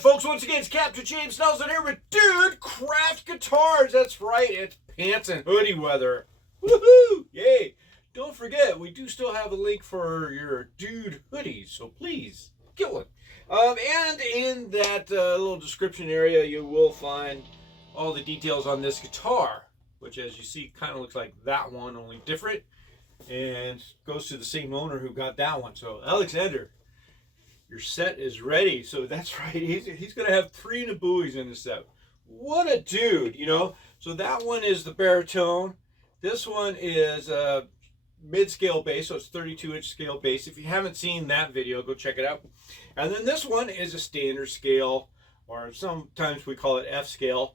Alright folks, once again, it's Captain James Nelson here with Dude Craft Guitars. That's right, it's pants and hoodie weather. Woohoo! Yay! Don't forget, we do still have a link for your Dude hoodies, so please get one. And in that little description area, you will find all the details on this guitar, which as you see kind of looks like that one, only different, and goes to the same owner who got that one. So Alexander, your set is ready. So that's right, he's gonna have 3 Nga Buis in the set. What a dude, you know. So that one is the baritone. This one is a mid-scale bass, so it's 32-inch scale bass. If you haven't seen that video, go check it out. And then this one is a standard scale, or sometimes we call it F-scale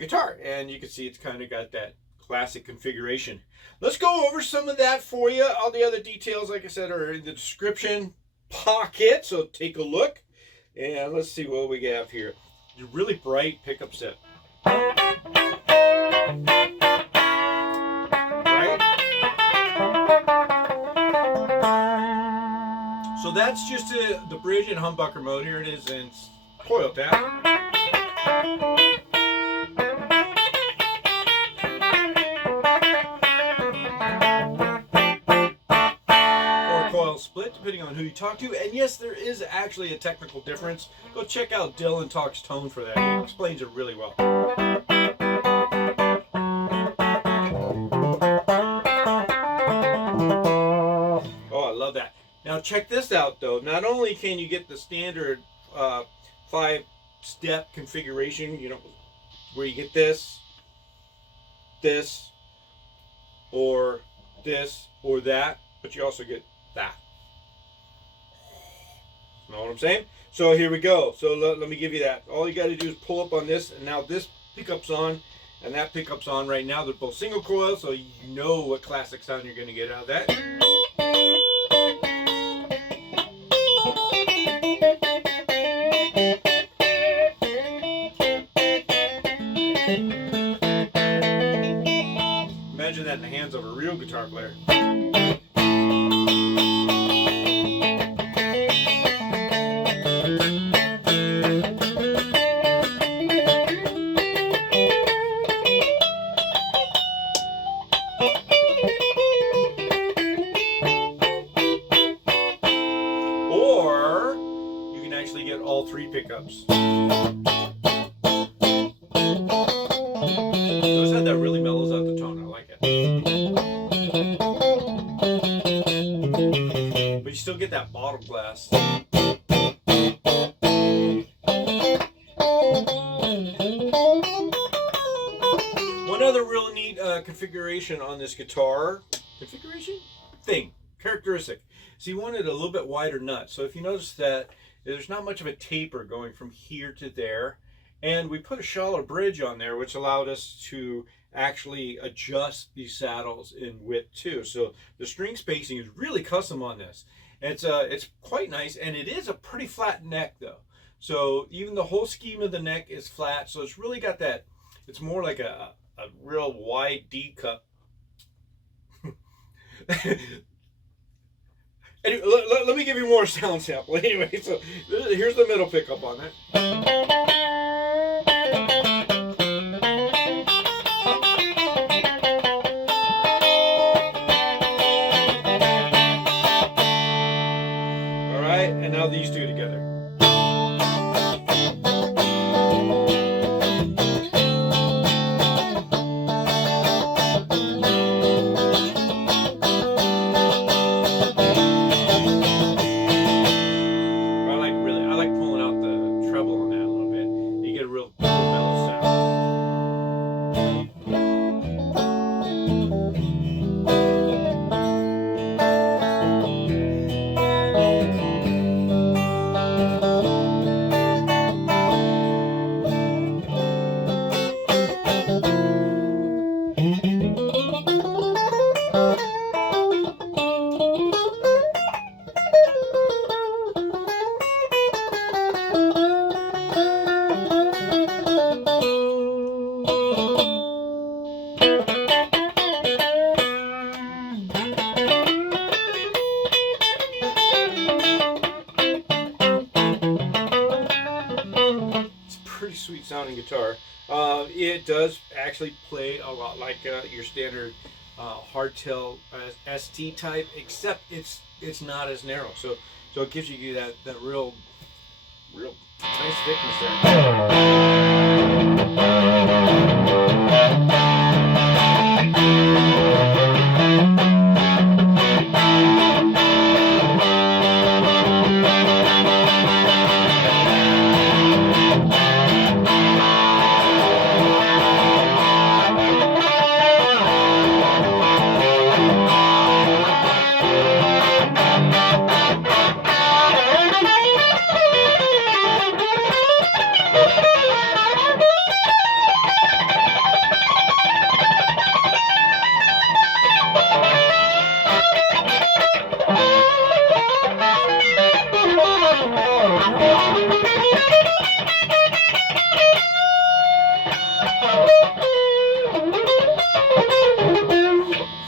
guitar. And you can see it's kind of got that classic configuration. Let's go over some of that for you. All the other details, like I said, are in the description pocket, so take a look. And let's see what we have here. It's a really bright pickup set. So that's just the bridge in humbucker mode. Here it is in coil tap. Or coil split, depending on who you talk to. And yes, there is actually a technical difference. Go check out Dylan Talks Tone for that. He explains it really well. Oh, I love that. Now check this out though. Not only can you get the standard 5-step configuration, you know, where you get this, or that, but you also get that. Know what I'm saying? So here we go. So let me give you that. All you got to do is pull up on this, and now this pickup's on, and that pickup's on right now. They're both single coil, so you know what classic sound you're going to get out of that. Imagine that in the hands of a real guitar player. Or you can actually get all 3 pickups. Notice how that really mellows out the tone. I like it. But you still get that bottom glass. One other real neat configuration on this guitar. Characteristic. So you wanted a little bit wider nut. So if you notice that there's not much of a taper going from here to there. And we put a Schaller bridge on there, which allowed us to actually adjust these saddles in width too. So the string spacing is really custom on this. And it's quite nice, and it is a pretty flat neck though. So even the whole scheme of the neck is flat. So it's really got that, it's more like a real wide D cup. Anyway, let me give you more sound sample. Anyway, so here's the middle pickup on that. And now these two together. I like pulling out the treble on that a little bit. pretty sweet sounding guitar. It does actually play a lot like your standard hardtail ST type, except it's not as narrow. So it gives you that real nice thickness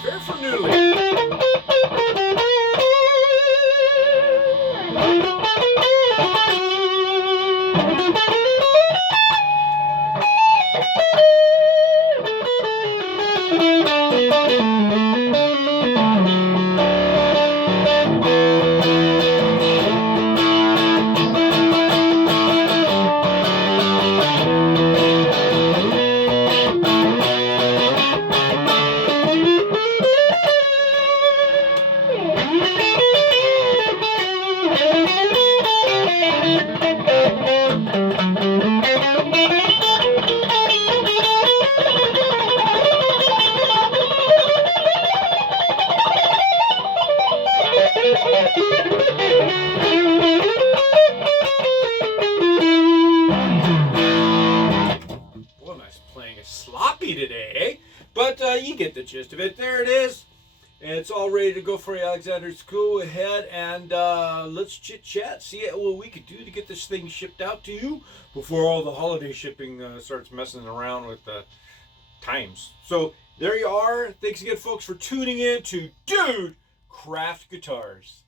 Fair for noodling. Boy, my playing is sloppy today, eh? But you get the gist of it. There it is. It's all ready to go for you, Alexander. Let's go ahead and let's chit-chat. See what we could do to get this thing shipped out to you before all the holiday shipping starts messing around with the times. So there you are. Thanks again, folks, for tuning in to Dude Craft Guitars.